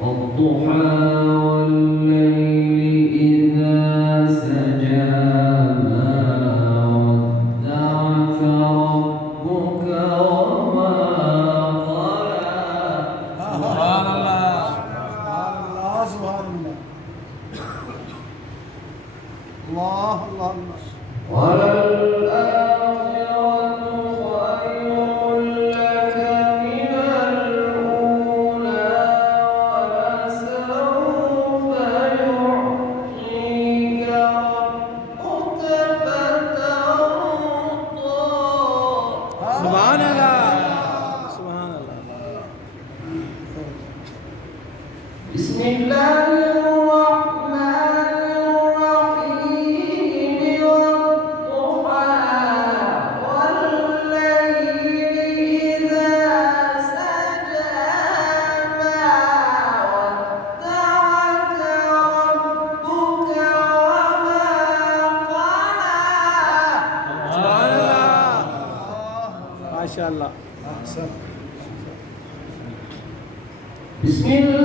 والضحى والليل إذا سجى ما ودعك ربك وما قلى. سبحان الله سبحان الله سبحان الله الله الله الله. وللآخرة خير لك من الأولى ولسوف يعطيك ربك فترضى. سبحان الله سبحان الله. بسم الله الرحمن الرحيم والضحى والليل إذا سجى ما ودعك ربك وما قلى. سبحان الله ما شاء الله. بسم الله